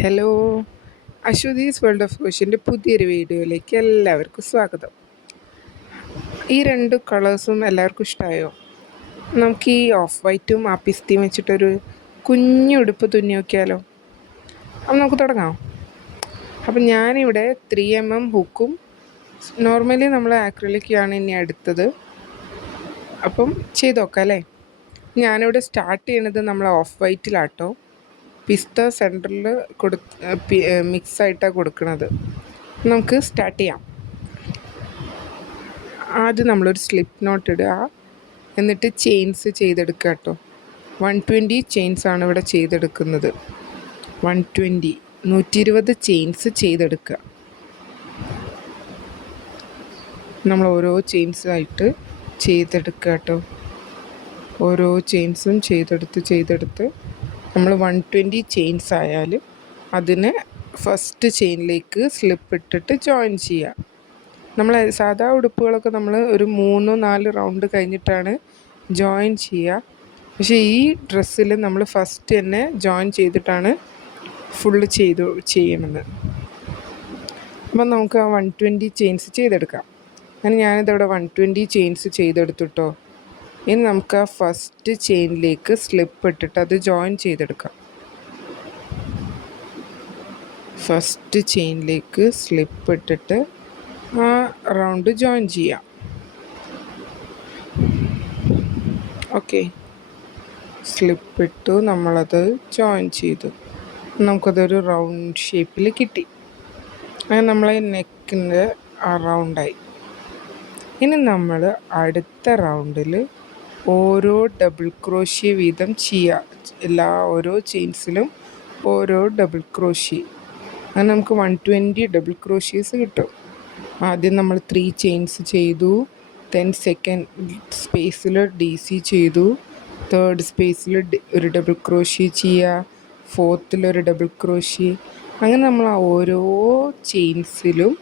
Hello, Aswathi's world of ഫാഷൻ്റെ പുതിയൊരു വീഡിയോയിലേക്ക് എല്ലാവർക്കും സ്വാഗതം. ഈ രണ്ട് കളേഴ്സും എല്ലാവർക്കും ഇഷ്ടമായോ? നമുക്ക് ഈ ഓഫ് വൈറ്റും ആ പിസ്തയും വെച്ചിട്ടൊരു കുഞ്ഞു ഉടുപ്പ് തുന്നി നോക്കിയാലോ? അപ്പം നമുക്ക് തുടങ്ങാം. അപ്പം ഞാനിവിടെ 3mm ഹുക്കും നോർമലി നമ്മൾ ആക്രിലിക്കാണ് ഇനി എടുത്തത്. അപ്പം ചെയ്ത് നോക്കാം അല്ലേ? ഞാനിവിടെ സ്റ്റാർട്ട് ചെയ്യണത് നമ്മൾ ഓഫ് വൈറ്റിലാട്ടോ. പിസ്ത സെൻറ്ററിൽ മിക്സായിട്ടാണ് കൊടുക്കുന്നത്. നമുക്ക് സ്റ്റാർട്ട് ചെയ്യാം. ആദ്യം നമ്മളൊരു സ്ലിപ്പ് നോട്ട് ഇടുക, എന്നിട്ട് ചെയിൻസ് ചെയ്തെടുക്കുക കേട്ടോ. 120 ചെയിൻസാണ് ഇവിടെ ചെയ്തെടുക്കുന്നത്. 120 ചെയിൻസ് ചെയ്തെടുക്കുക. നമ്മൾ ഓരോ ചെയിൻസായിട്ട് ചെയ്തെടുക്കുക കേട്ടോ. ഓരോ ചെയിൻസും ചെയ്തെടുത്ത് നമ്മൾ 120 ചെയിൻസ് ആയാൽ അതിനെ ഫസ്റ്റ് ചെയിനിലേക്ക് സ്ലിപ്പ് ഇട്ടിട്ട് ജോയിൻ ചെയ്യുക. നമ്മൾ സാധാ ഉടുപ്പുകളൊക്കെ നമ്മൾ ഒരു 3-4 റൗണ്ട് കഴിഞ്ഞിട്ടാണ് ജോയിൻ ചെയ്യുക. പക്ഷേ ഈ ഡ്രസ്സിൽ നമ്മൾ ഫസ്റ്റ് തന്നെ ജോയിൻ ചെയ്തിട്ടാണ് ഫുള്ള് ചെയ്യണത്. അപ്പം നമുക്ക് ആ 120 ചെയിൻസ് ചെയ്തെടുക്കാം. അങ്ങനെ ഞാനിതവിടെ 120 ചെയിൻസ് ചെയ്തെടുത്തിട്ടോ. ഇനി നമുക്ക് ആ ഫസ്റ്റ് ചെയിനിലേക്ക് സ്ലിപ്പ് ഇട്ടിട്ട് അത് ജോയിൻ ചെയ്തെടുക്കാം. ഫസ്റ്റ് ചെയിനിലേക്ക് സ്ലിപ്പ് ഇട്ടിട്ട് ആ റൗണ്ട് ജോയിൻ ചെയ്യാം. ഓക്കെ, സ്ലിപ്പ് ഇട്ടു, നമ്മളത് ജോയിൻ ചെയ്തു. നമുക്കതൊരു റൗണ്ട് ഷേപ്പിൽ കിട്ടി. അങ്ങനെ നമ്മളെ നെക്കിൻ്റെ ആ റൗണ്ടായി. ഇനി നമ്മൾ അടുത്ത റൗണ്ടിൽ ഓരോ ഡബിൾ ക്രോഷ്യ വീതം ചെയ്യുക. ഓരോ ചെയിൻസിലും ഓരോ ഡബിൾ ക്രോഷ്യ. അങ്ങനെ നമുക്ക് 120 ഡബിൾ ക്രോഷ്യേഴ്സ് കിട്ടും. ആദ്യം നമ്മൾ 3 ചെയിൻസ് ചെയ്തു, ദെൻ സെക്കൻഡ് സ്പേസിൽ DC ചെയ്തു, തേർഡ് സ്പേസിൽ ഒരു ഡബിൾ ക്രോഷ്യ ചെയ്യുക, ഫോർത്തിലൊരു ഡബിൾ ക്രോഷ്യ. അങ്ങനെ നമ്മൾ ആ ഓരോ ചെയിൻസിലും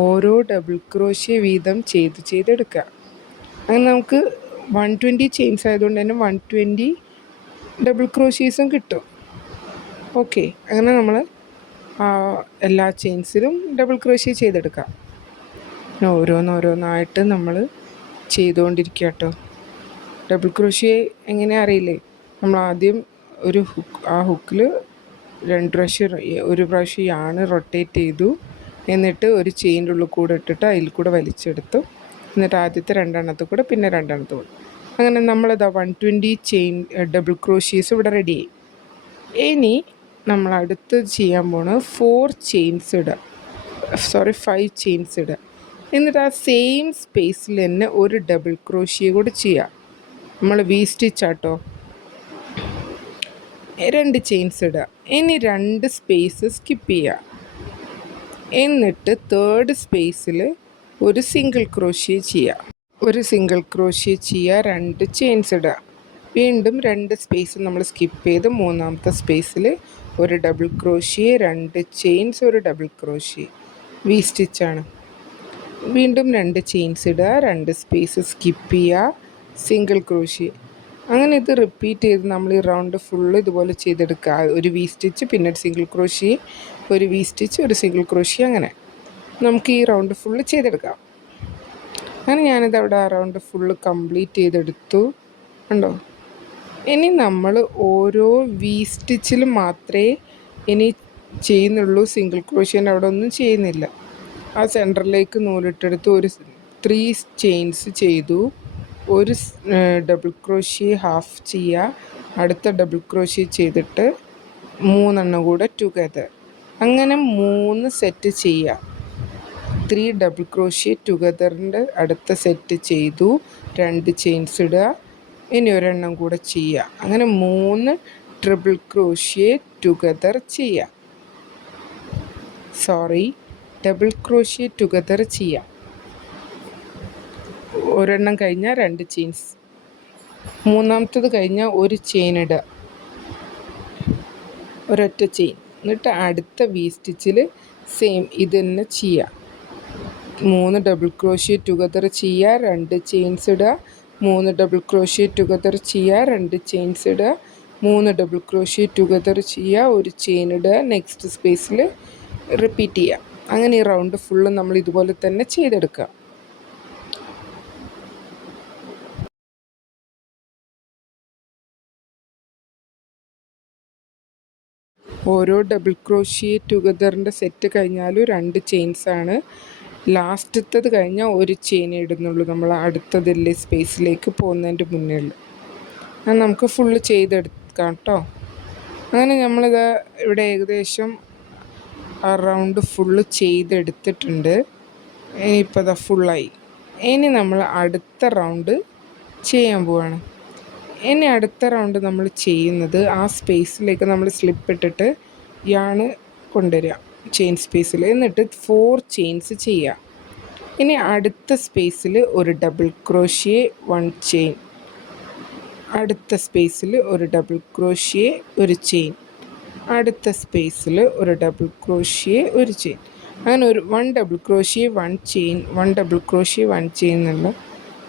ഓരോ ഡബിൾ ക്രോഷ്യ വീതം ചെയ്തെടുക്കുക. അങ്ങനെ നമുക്ക് 120 ചെയിൻസ് ആയതുകൊണ്ട് തന്നെ 120 ഡബിൾ ക്രോഷ്യേഴ്സും കിട്ടും. ഓക്കെ, അങ്ങനെ നമ്മൾ എല്ലാ ചെയിൻസിലും ഡബിൾ ക്രോഷ്യ ചെയ്തെടുക്കാം. ഓരോന്നായിട്ട് നമ്മൾ ചെയ്തുകൊണ്ടിരിക്കുക കേട്ടോ. ഡബിൾ ക്രോഷ്യ എങ്ങനെയാ അറിയില്ലേ? നമ്മൾ ആദ്യം ആ ഹുക്കിൽ ഒരു പ്രാവശ്യം യാണ് റൊട്ടേറ്റ് ചെയ്തു, എന്നിട്ട് ഒരു ചെയിൻ്റെ ഉള്ളിൽ കൂടെ ഇട്ടിട്ട് അതിൽ കൂടെ വലിച്ചെടുത്തു, എന്നിട്ട് ആദ്യത്തെ 2 കൂടെ പിന്നെ 2 കൂടെ. അങ്ങനെ നമ്മളിതാ 120 ചെയിൻ ഡബിൾ ക്രോഷ്യേഴ്സ് ഇവിടെ റെഡിയായി. ഇനി നമ്മൾ അടുത്ത് ചെയ്യാൻ പോണത് 5 ചെയിൻസ് ഇടുക. എന്നിട്ട് ആ സെയിം സ്പേസിൽ തന്നെ ഒരു ഡബിൾ ക്രോഷ്യ കൂടി ചെയ്യുക. നമ്മൾ വി സ്റ്റിച്ചാട്ടോ. 2 ചെയിൻസ് ഇടുക. ഇനി 2 സ്പേസ് സ്കിപ്പ് ചെയ്യുക. എന്നിട്ട് തേർഡ് സ്പേസിൽ ഒരു സിംഗിൾ ക്രോഷ്യ ചെയ്യുക. 2 ചെയിൻസ് ഇടുക. വീണ്ടും 2 സ്പേസ് നമ്മൾ സ്കിപ്പ് ചെയ്ത് മൂന്നാമത്തെ സ്പേസിൽ ഒരു ഡബിൾ ക്രോഷ്യ, 2 ചെയിൻസ്, ഒരു ഡബിൾ ക്രോഷ്യ. വി സ്റ്റിച്ചാണ്. വീണ്ടും 2 ചെയിൻസ് ഇടുക, 2 സ്പേസ് സ്കിപ്പ് ചെയ്യുക, സിംഗിൾ ക്രോഷ്യ. അങ്ങനെ ഇത് റിപ്പീറ്റ് ചെയ്ത് നമ്മൾ ഈ റൗണ്ട് ഫുള്ള് ഇതുപോലെ ചെയ്തെടുക്കുക. ഒരു വി സ്റ്റിച്ച്, പിന്നെ ഒരു സിംഗിൾ ക്രോഷ്യ, ഒരു വി സ്റ്റിച്ച്, ഒരു സിംഗിൾ ക്രോഷ്യ. അങ്ങനെ നമുക്ക് ഈ റൗണ്ട് ഫുള്ള് ചെയ്തെടുക്കാം. അങ്ങനെ ഞാനിത് അവിടെ ആ റൗണ്ട് ഫുള്ള് കംപ്ലീറ്റ് ചെയ്തെടുത്തു. ഉണ്ടോ? ഇനി നമ്മൾ ഓരോ വി സ്റ്റിച്ചിൽ മാത്രമേ ഇനി ചെയ്യുന്നുള്ളൂ. സിംഗിൾ ക്രോഷ്യേൻ്റെ അവിടെ ഒന്നും ചെയ്യുന്നില്ല. ആ സെൻറ്ററിലേക്ക് നൂലിട്ടെടുത്ത് ഒരു 3 ചെയിൻസ് ചെയ്തു, ഒരു ഡബിൾ ക്രോഷ്യ ഹാഫ് ചെയ്യുക, അടുത്ത ഡബിൾ ക്രോഷ്യ ചെയ്തിട്ട് 3 കൂടെ ടുഗദർ. അങ്ങനെ 3 സെറ്റ് ചെയ്യുക. 3 ഡബിൾ ക്രോഷ്യ ടുഗദറിൻ്റെ അടുത്ത സെറ്റ് ചെയ്തു, 2 ചെയിൻസ് ഇടുക, ഇനി 1 കൂടെ ചെയ്യുക. അങ്ങനെ 3 ട്രിപ്പിൾ ക്രോഷ്യ ടുഗദർ ചെയ്യുക. ഡബിൾ ക്രോഷ്യ ടുഗദർ ചെയ്യുക. 1 കഴിഞ്ഞാൽ 2 ചെയിൻസ്, മൂന്നാമത്തത് കഴിഞ്ഞാൽ ഒരു ചെയിൻ ഇടുക, ഒരൊറ്റ ചെയിൻ. എന്നിട്ട് അടുത്ത വി സ്റ്റിച്ചിൽ സെയിം ഇത് തന്നെ ചെയ്യുക. 3 ഡബിൾ ക്രോഷ്യ ടുഗദർ ചെയ്യുക, 2 ചെയിൻസ് ഇടുക, 3 ഡബിൾ ക്രോഷ്യ ടുഗദർ ചെയ്യുക, 2 ചെയിൻസ് ഇടുക, 3 ഡബിൾ ക്രോഷ്യ ടുഗദർ ചെയ്യുക, ഒരു ചെയിൻ ഇടുക, നെക്സ്റ്റ് സ്പേസിൽ റിപ്പീറ്റ് ചെയ്യുക. അങ്ങനെ ഈ റൗണ്ട് ഫുള്ള് നമ്മൾ ഇതുപോലെ തന്നെ ചെയ്തെടുക്കുക. ഓരോ ഡബിൾ ക്രോഷ്യ ടുഗദറിൻ്റെ സെറ്റ് കഴിഞ്ഞാലും 2 ചെയിൻസാണ്. ലാസ്റ്റത്തത് കഴിഞ്ഞാൽ ഒരു ചെയിൻ ഇടുന്നുള്ളൂ നമ്മൾ അടുത്തതിലെ സ്പേസിലേക്ക് പോകുന്നതിൻ്റെ മുന്നേ. അത് നമുക്ക് ഫുള്ള് ചെയ്തെടുക്കാം കേട്ടോ. അങ്ങനെ നമ്മളിത് ഇവിടെ ഏകദേശം ആ റൗണ്ട് ഫുള്ള് ചെയ്തെടുത്തിട്ടുണ്ട്. ഇനിയിപ്പോൾ അത് ഫുള്ളായി. ഇനി നമ്മൾ അടുത്ത റൗണ്ട് ചെയ്യാൻ പോവാണ്. ഇനി അടുത്ത റൗണ്ട് നമ്മൾ ചെയ്യുന്നത് ആ സ്പേസിലേക്ക് നമ്മൾ സ്ലിപ്പ് ഇട്ടിട്ട് യാണ് കൊണ്ടുവരിക ചെയിൻ സ്പേസിൽ, എന്നിട്ട് 4 ചെയിൻസ് ചെയ്യുക. ഇനി അടുത്ത സ്പേസിൽ ഒരു ഡബിൾ ക്രോഷ്യ 1 ചെയിൻ, അടുത്ത സ്പേസിൽ ഒരു ഡബിൾ ക്രോഷ്യ ഒരു ചെയിൻ, അടുത്ത സ്പേസിൽ ഒരു ഡബിൾ ക്രോഷ്യ ഒരു ചെയിൻ. അങ്ങനെ ഒരു 1 double crochet 1 chain 1 double crochet 1 chain എന്നുള്ള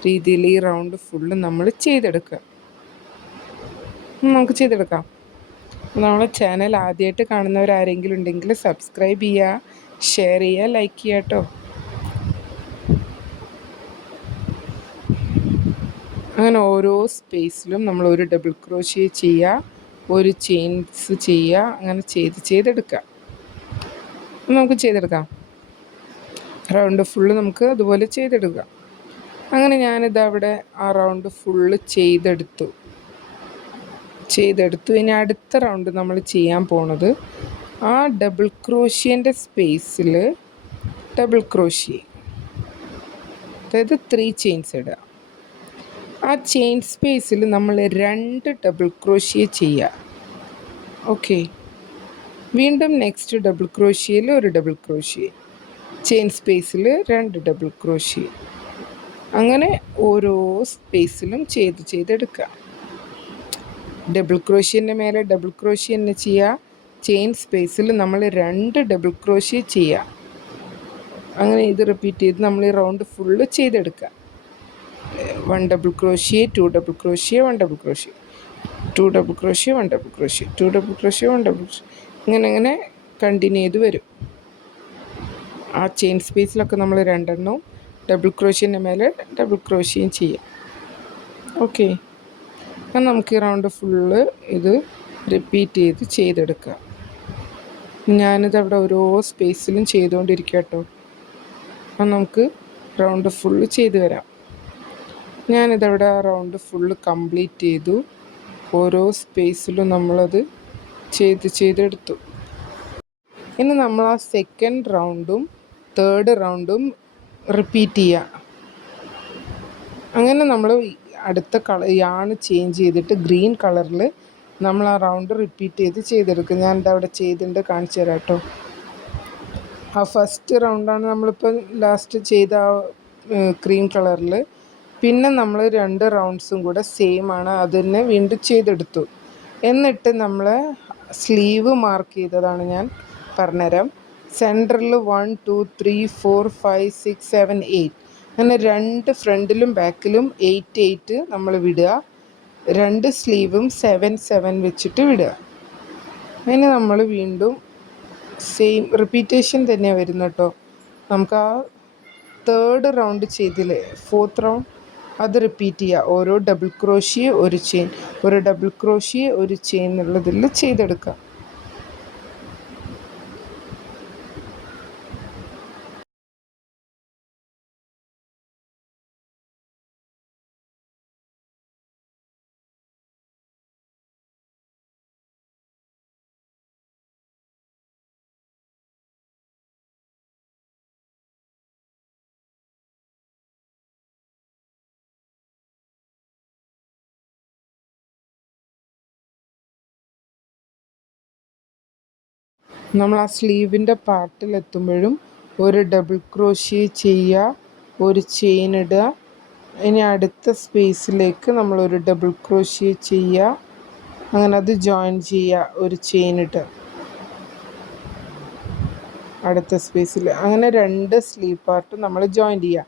രീതിയിൽ ഈ റൗണ്ട് ഫുള്ള് നമ്മൾ ചെയ്തെടുക്കുക. നമുക്ക് ചെയ്തെടുക്കാം. നമ്മളെ ചാനൽ ആദ്യമായിട്ട് കാണുന്നവരാരെങ്കിലും ഉണ്ടെങ്കിൽ സബ്സ്ക്രൈബ് ചെയ്യുക, ഷെയർ ചെയ്യുക, ലൈക്ക് ചെയ്യുക കേട്ടോ. അങ്ങനെ ഓരോ സ്പേസിലും നമ്മൾ ഒരു ഡബിൾ ക്രോഷ്യ ചെയ്യുക, ഒരു ചെയിൻസ് ചെയ്യുക, അങ്ങനെ ചെയ്തെടുക്കുക. നമുക്ക് ചെയ്തെടുക്കാം. റൗണ്ട് ഫുള്ള് നമുക്ക് അതുപോലെ ചെയ്തെടുക്കാം. അങ്ങനെ ഞാനിതവിടെ ആ റൗണ്ട് ഫുള്ള് ചെയ്തെടുത്തു. ഇനി അടുത്ത റൗണ്ട് നമ്മൾ ചെയ്യാൻ പോണത് ആ ഡബിൾ ക്രോഷ്യേൻ്റെ സ്പേസിൽ ഡബിൾ ക്രോഷ്യ, അതായത് 3 ചെയിൻസ് ഇടുക. ആ ചെയിൻ സ്പേസിൽ നമ്മൾ 2 ഡബിൾ ക്രോഷ്യ ചെയ്യുക. ഓക്കെ, വീണ്ടും നെക്സ്റ്റ് ഡബിൾ ക്രോഷ്യയിൽ ഒരു ഡബിൾ ക്രോഷ്യ, ചെയിൻ സ്പേസിൽ 2 ഡബിൾ ക്രോഷ്യ, അങ്ങനെ ഓരോ സ്പേസിലും ചെയ്തെടുക്കുക. ഡബിൾ ക്രോഷ്യൻ്റെ മേലെ ഡബിൾ ക്രോഷ്യ തന്നെ ചെയ്യുക, ചെയിൻ സ്പേസിൽ നമ്മൾ 2 ഡബിൾ ക്രോഷ്യ ചെയ്യുക. അങ്ങനെ ഇത് റിപ്പീറ്റ് ചെയ്ത് നമ്മൾ ഈ റൗണ്ട് ഫുള്ള് ചെയ്തെടുക്കുക. 1 double crochet 2 double crochet 1 double crochet 2 double crochet 1 double crochet 2 double crochet 1 double crochet, ഇങ്ങനെ കണ്ടിന്യൂ ചെയ്ത് വരും. ആ ചെയിൻ സ്പേസിലൊക്കെ നമ്മൾ 2 എണ്ണവും ഡബിൾ ക്രോഷ്യൻ്റെ മേലെ ഡബിൾ ക്രോഷ്യയും ചെയ്യുക. ഓക്കെ, അപ്പം നമുക്ക് ഈ റൗണ്ട് ഫുള്ള് ഇത് റിപ്പീറ്റ് ചെയ്തെടുക്കുക. ഞാനിതവിടെ ഓരോ സ്പേസിലും ചെയ്തുകൊണ്ടിരിക്കുക കേട്ടോ. അപ്പം നമുക്ക് റൗണ്ട് ഫുള്ള് ചെയ്ത് വരാം. ഞാനിതവിടെ ആ റൗണ്ട് ഫുള്ള് കംപ്ലീറ്റ് ചെയ്തു. ഓരോ സ്പേസിലും നമ്മളത് ചെയ്തെടുത്തു. ഇനി നമ്മൾ ആ സെക്കൻഡ് റൗണ്ടും തേർഡ് റൗണ്ടും റിപ്പീറ്റ് ചെയ്യുക. അങ്ങനെ നമ്മൾ അടുത്ത യാണ് ചേഞ്ച് ചെയ്തിട്ട് ഗ്രീൻ കളറിൽ നമ്മൾ ആ റൗണ്ട് റിപ്പീറ്റ് ചെയ്തെടുക്കും. ഞാൻ എന്താ അവിടെ ചെയ്തിട്ടുണ്ട് കാണിച്ചു തരാം കേട്ടോ. ആ ഫസ്റ്റ് റൗണ്ടാണ് നമ്മളിപ്പോൾ ലാസ്റ്റ് ചെയ്ത ക്രീം കളറിൽ. പിന്നെ നമ്മൾ 2 റൗണ്ട്സും കൂടെ സെയിം ആണ്, അത് തന്നെ വീണ്ടും ചെയ്തെടുത്തു. എന്നിട്ട് നമ്മൾ സ്ലീവ് മാർക്ക് ചെയ്തതാണ് ഞാൻ പറഞ്ഞുതരാം. സെൻറ്ററിൽ 1 2 3 4 5 6 7 8 അങ്ങനെ 2 ഫ്രണ്ടിലും ബാക്കിലും 8 8 നമ്മൾ വിടുക. 2 സ്ലീവും 7 7 വെച്ചിട്ട് വിടുക. അതിന് നമ്മൾ വീണ്ടും സെയിം റിപ്പീറ്റേഷൻ തന്നെയാണ് വരുന്നത് കേട്ടോ. നമുക്ക് ആ തേർഡ് റൗണ്ട് ചെയ്തില്ലേ, 4th റൗണ്ട്, അത് റിപ്പീറ്റ് ചെയ്യുക. ഓരോ ഡബിൾ ക്രോഷ്യ ഒരു ചെയിൻ, ഒരു ഡബിൾ ക്രോഷ്യ ഒരു ചെയിൻ എന്നുള്ളതിൽ ചെയ്തെടുക്കുക. നമ്മൾ ആ സ്ലീവിൻ്റെ പാർട്ടിലെത്തുമ്പോഴും ഒരു ഡബിൾ ക്രോഷ്യ ചെയ്യുക, ഒരു ചെയിൻ ഇടുക. ഇനി അടുത്ത സ്പേസിലേക്ക് നമ്മളൊരു ഡബിൾ ക്രോഷ്യ ചെയ്യുക, അങ്ങനെ അത് ജോയിൻ ചെയ്യുക, ഒരു ചെയിൻ ഇടുക അടുത്ത സ്പേസിൽ. അങ്ങനെ 2 സ്ലീവ് പാർട്ട് നമ്മൾ ജോയിൻ ചെയ്യുക.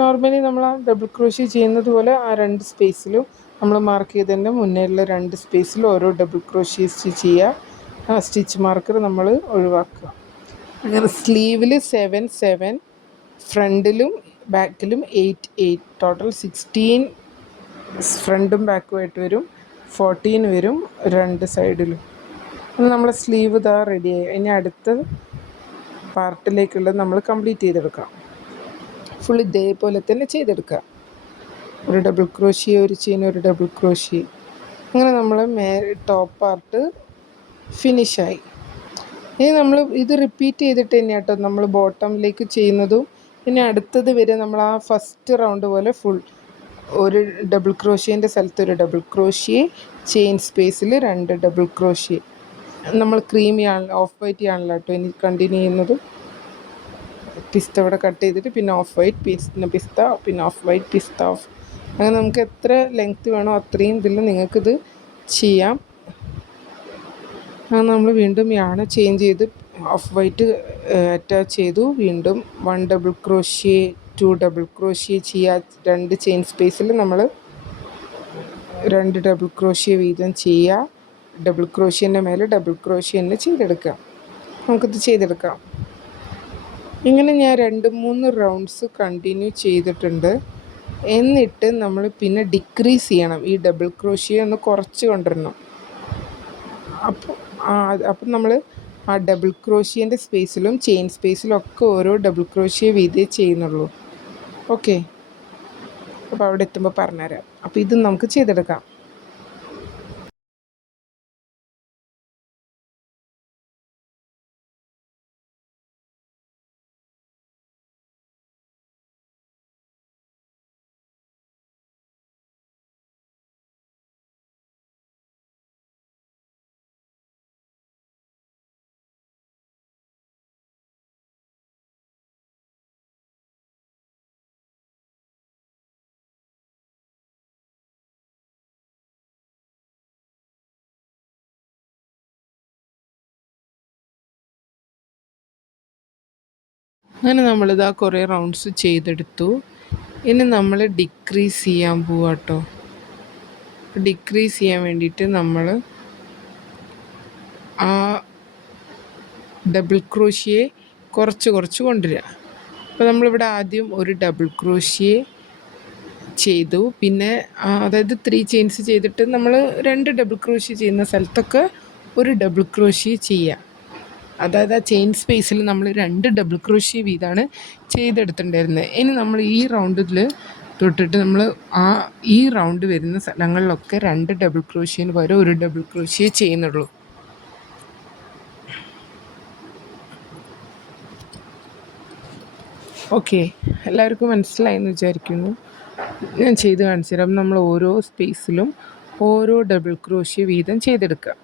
നോർമലി നമ്മൾ ആ ഡബിൾ ക്രോഷ്യ ചെയ്യുന്നത് പോലെ ആ 2 സ്പേസിലും നമ്മൾ മാർക്ക് ചെയ്തതിൻ്റെ മുന്നേയുള്ള 2 സ്പേസിൽ ഓരോ ഡബിൾ ക്രോഷ്യ സ്റ്റിച്ച് ചെയ്യുക. ആ സ്റ്റിച്ച് മാർക്കർ നമ്മൾ ഒഴിവാക്കുക. അങ്ങനെ സ്ലീവിൽ 7 7, ഫ്രണ്ടിലും ബാക്കിലും 8 8, ടോട്ടൽ 16 ഫ്രണ്ടും ബാക്കുമായിട്ട് വരും. 14 വരും 2 സൈഡിലും. അത് നമ്മളെ സ്ലീവ് ഇതാ റെഡിയായി. ഇനി അടുത്ത പാർട്ടിലേക്കുള്ളത് നമ്മൾ കംപ്ലീറ്റ് ചെയ്തെടുക്കാം. ഫുൾ ഇതേപോലെ തന്നെ ചെയ്തെടുക്കുക. ഒരു ഡബിൾ ക്രോഷ്യ, ഒരു ചെയിൻ, ഒരു ഡബിൾ ക്രോഷ്യ, അങ്ങനെ നമ്മൾ ടോപ്പ് പാർട്ട് ഫിനിഷായി. ഇനി നമ്മൾ ഇത് റിപ്പീറ്റ് ചെയ്തിട്ട് തന്നെയാണ് കേട്ടോ നമ്മൾ ബോട്ടമിലേക്ക് ചെയ്യുന്നതും. പിന്നെ അടുത്തത് വരെ നമ്മൾ ആ ഫസ്റ്റ് റൗണ്ട് പോലെ ഫുൾ ഒരു ഡബിൾ ക്രോഷ്യേൻ്റെ സ്ഥലത്ത് ഒരു ഡബിൾ ക്രോഷ്യ, ചെയിൻ സ്പേസിൽ 2 ഡബിൾ ക്രോഷ്യ. നമ്മൾ ക്രീമി ആണല്ലോ, ഓഫ് വൈറ്റ് ആണല്ലോ കേട്ടോ ഇനി കണ്ടിന്യൂ ചെയ്യുന്നത്. പിസ്ത ഇവിടെ കട്ട് ചെയ്തിട്ട് പിന്നെ ഓഫ് വൈറ്റ്, പിന്നെ പിസ്ത, പിന്നെ ഓഫ് വൈറ്റ്, പിസ്ത ഓഫ്, അങ്ങനെ നമുക്ക് എത്ര ലെങ്ത്ത് വേണോ അത്രയും ഇതിൽ നിങ്ങൾക്കിത് ചെയ്യാം. അങ്ങനെ നമ്മൾ വീണ്ടും യാണ് ചേഞ്ച് ചെയ്ത് ഓഫ് വൈറ്റ് അറ്റാച്ച് ചെയ്തു. വീണ്ടും 1 ഡബിൾ ക്രോഷ്യ, 2 ഡബിൾ ക്രോഷ്യ ചെയ്യുക. 2 ചെയിൻ സ്പേസിൽ നമ്മൾ 2 ഡബിൾ ക്രോഷ്യ വീതം ചെയ്യുക. ഡബിൾ ക്രോഷ്യേൻ്റെ മേലെ ഡബിൾ ക്രോഷ്യ തന്നെ ചെയ്തെടുക്കാം. നമുക്കിത് ചെയ്തെടുക്കാം. ഇങ്ങനെ ഞാൻ 2-3 റൗണ്ട്സ് കണ്ടിന്യൂ ചെയ്തിട്ടുണ്ട്. എന്നിട്ട് നമ്മൾ പിന്നെ ഡിക്രീസ് ചെയ്യണം. ഈ ഡബിൾ ക്രോഷ്യ ഒന്ന് കുറച്ച് കൊണ്ടുവരണം. അപ്പം നമ്മൾ ആ ഡബിൾ ക്രോഷ്യേൻ്റെ സ്പേസിലും ചെയിൻ സ്പേസിലും ഒക്കെ ഓരോ ഡബിൾ ക്രോഷ്യ വീതേ ചെയ്യുന്നുള്ളൂ. ഓക്കെ, അപ്പോൾ അവിടെ എത്തുമ്പോൾ പറഞ്ഞുതരാം. അപ്പോൾ ഇത് നമുക്ക് ചെയ്തെടുക്കാം. അങ്ങനെ നമ്മളിതാ കുറേ റൗണ്ട്സ് ചെയ്തെടുത്തു. ഇനി നമ്മൾ ഡിക്രീസ് ചെയ്യാൻ പോവാ കേട്ടോ. ഡിക്രീസ് ചെയ്യാൻ വേണ്ടിയിട്ട് നമ്മൾ ആ ഡബിൾ ക്രോഷ്യ കുറച്ച് കുറച്ച് കൊണ്ടുവരിക. അപ്പോൾ നമ്മളിവിടെ ആദ്യം ഒരു ഡബിൾ ക്രോഷ്യ ചെയ്തു. പിന്നെ അതായത് 3 ചെയിൻസ് ചെയ്തിട്ട് നമ്മൾ 2 ഡബിൾ ക്രോഷ്യ ചെയ്യുന്ന സ്ഥലത്തൊക്കെ ഒരു ഡബിൾ ക്രോഷ്യ ചെയ്യുക. അതായത് ആ ചെയിൻ സ്പേസിൽ നമ്മൾ 2 ഡബിൾ ക്രോഷ്യ വീതമാണ് ചെയ്തെടുത്തിട്ടുണ്ടായിരുന്നത്. ഇനി നമ്മൾ ഈ റൗണ്ടിൽ തൊട്ടിട്ട് നമ്മൾ ഈ റൗണ്ട് വരുന്ന സ്ഥലങ്ങളിലൊക്കെ 2 ഡബിൾ ക്രോഷ്യന് പകരം ഒരു ഡബിൾ ക്രോഷ്യ ചെയ്യുന്നുള്ളൂ. ഓക്കെ, എല്ലാവർക്കും മനസ്സിലായെന്ന് വിചാരിക്കുന്നു. ഞാൻ ചെയ്ത് കാണിച്ചു തരാം. നമ്മൾ ഓരോ സ്പേസിലും ഓരോ ഡബിൾ ക്രോഷ്യ വീതം ചെയ്തെടുക്കുക.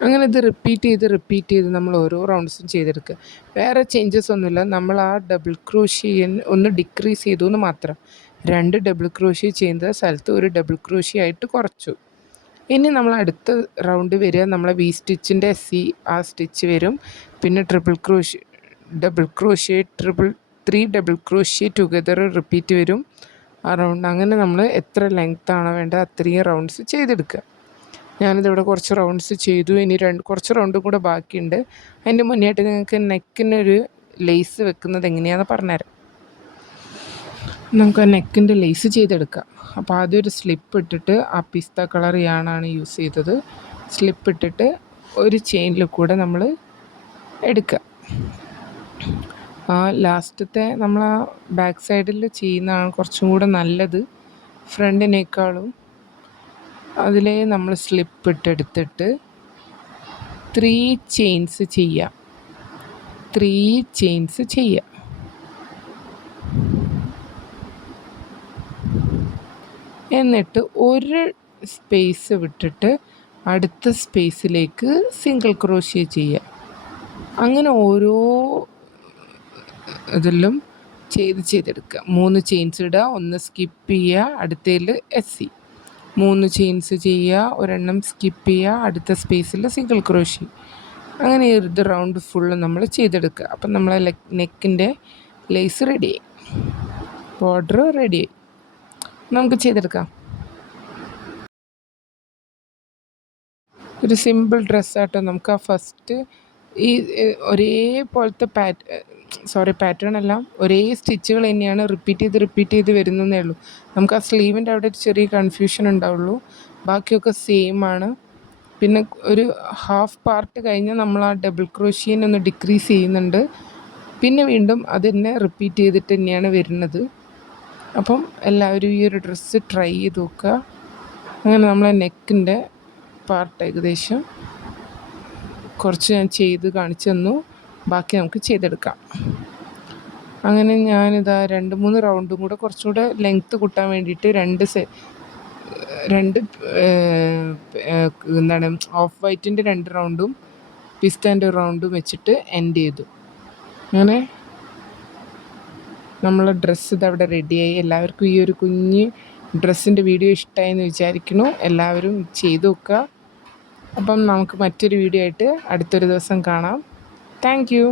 അങ്ങനെ ഇത് റിപ്പീറ്റ് ചെയ്ത് നമ്മൾ ഓരോ റൗണ്ട്സും ചെയ്തെടുക്കുക. വേറെ ചേഞ്ചസ് ഒന്നുമില്ല. നമ്മൾ ആ ഡബിൾ ക്രോഷ്യ ഒന്ന് ഡിക്രീസ് ചെയ്തു എന്ന് മാത്രം. 2 ഡബിൾ ക്രോഷ്യ ചെയ്യുന്ന സ്ഥലത്ത് ഒരു ഡബിൾ ക്രോഷ്യ ആയിട്ട് കുറച്ചു. ഇനി നമ്മൾ അടുത്ത റൗണ്ട് വരിക നമ്മളെ വി സ്റ്റിച്ചിൻ്റെ ആ സ്റ്റിച്ച് വരും. പിന്നെ double crochet 3 double crochet together repeat വരും ആ റൗണ്ട്. അങ്ങനെ നമ്മൾ എത്ര ലെങ്ത് ആണോ വേണ്ടത് അത്രയും റൗണ്ട്സ് ചെയ്തെടുക്കുക. ഞാനിതിവിടെ കുറച്ച് റൗണ്ട്സ് ചെയ്തു. ഇനി കുറച്ച് റൗണ്ടും കൂടെ ബാക്കിയുണ്ട്. അതിൻ്റെ മുന്നേ ആയിട്ട് നിങ്ങൾക്ക് നെക്കിനൊരു ലേസ് വെക്കുന്നത് എങ്ങനെയാണെന്ന് പറഞ്ഞുതരാം. നമുക്ക് ആ നെക്കിൻ്റെ ലേസ് ചെയ്തെടുക്കാം. അപ്പോൾ ആദ്യം ഒരു സ്ലിപ്പ് ഇട്ടിട്ട്, ആ പിസ്ത കളർ യാണാണ് യൂസ് ചെയ്തത്. സ്ലിപ്പ് ഇട്ടിട്ട് ഒരു ചെയിനിൽ കൂടെ നമ്മൾ എടുക്കുക. ആ ലാസ്റ്റത്തെ നമ്മൾ ആ ബാക്ക് സൈഡിൽ ചെയ്യുന്നതാണ് കുറച്ചും കൂടെ നല്ലത് ഫ്രണ്ടിനേക്കാളും. അതിൽ നമ്മൾ സ്ലിപ്പ് ഇട്ടെടുത്തിട്ട് 3 ചെയിൻസ് ചെയ്യുക. 3 ചെയിൻസ് ചെയ്യുക. എന്നിട്ട് ഒരു സ്പേസ് വിട്ടിട്ട് അടുത്ത സ്പേസിലേക്ക് സിംഗിൾ ക്രോഷ്യ ചെയ്യുക. അങ്ങനെ ഓരോ ഇതിലും ചെയ്തെടുക്കുക. 3 ചെയിൻസ് ഇടുക, 1 സ്കിപ്പ് ചെയ്യുക, അടുത്തതിൽ SC 3 ചെയിൻസ് ചെയ്യുക, ഒരെണ്ണം സ്കിപ്പ് ചെയ്യുക, അടുത്ത സ്പേസിൽ സിംഗിൾ ക്രോഷ്യ. അങ്ങനെ ഇത് റൗണ്ട് ഫുള്ള് നമ്മൾ ചെയ്തെടുക്കുക. അപ്പം നമ്മളെ നെക്കിൻ്റെ ലേസ് റെഡിയായി, ബോർഡർ റെഡിയായി. നമുക്ക് ചെയ്തെടുക്കാം. ഒരു സിമ്പിൾ ഡ്രസ്സാട്ടോ. നമുക്ക് ആ ഫസ്റ്റ് ഈ ഒരേപോലത്തെ പാറ്റേൺ എല്ലാം ഒരേ സ്റ്റിച്ചുകൾ തന്നെയാണ് റിപ്പീറ്റ് ചെയ്ത് വരുന്നതേ ഉള്ളൂ. നമുക്ക് ആ സ്ലീവിൻ്റെ അവിടെ ഒരു ചെറിയ കൺഫ്യൂഷൻ ഉണ്ടാവുള്ളൂ. ബാക്കിയൊക്കെ സെയിം ആണ്. പിന്നെ ഒരു ഹാഫ് പാർട്ട് കഴിഞ്ഞാൽ നമ്മൾ ആ ഡബിൾ ക്രോഷ്യനെ ഒന്ന് ഡിക്രീസ് ചെയ്യുന്നുണ്ട്. പിന്നെ വീണ്ടും അതിനെ റിപ്പീറ്റ് ചെയ്തിട്ട് തന്നെയാണ് വരുന്നത്. അപ്പം എല്ലാവരും ഈ ഒരു ഡ്രസ്സ് ട്രൈ ചെയ്ത് നോക്കുക. അങ്ങനെ നമ്മളെ നെക്കിൻ്റെ പാർട്ട് ഏകദേശം കുറച്ച് ഞാൻ ചെയ്ത് കാണിച്ചു തന്നു. ബാക്കി നമുക്ക് ചെയ്തെടുക്കാം. അങ്ങനെ ഞാനിതാ 2-3 റൗണ്ടും കൂടെ കുറച്ചുകൂടെ ലെങ്ത്ത് കൂട്ടാൻ വേണ്ടിയിട്ട് എന്താണ് ഓഫ് വൈറ്റിൻ്റെ 2 റൗണ്ടും പിസ്താൻ്റെ റൗണ്ടും വെച്ചിട്ട് എൻഡ് ചെയ്തു. അങ്ങനെ നമ്മളെ ഡ്രസ്സ് ഇതവിടെ റെഡിയായി. എല്ലാവർക്കും ഈ ഒരു കുഞ്ഞ് ഡ്രസ്സിൻ്റെ വീഡിയോ ഇഷ്ടമായെന്ന് വിചാരിക്കുന്നു. എല്ലാവരും ചെയ്ത് നോക്കുക. അപ്പം നമുക്ക് മറ്റൊരു വീഡിയോ ആയിട്ട് അടുത്തൊരു ദിവസം കാണാം. Thank you.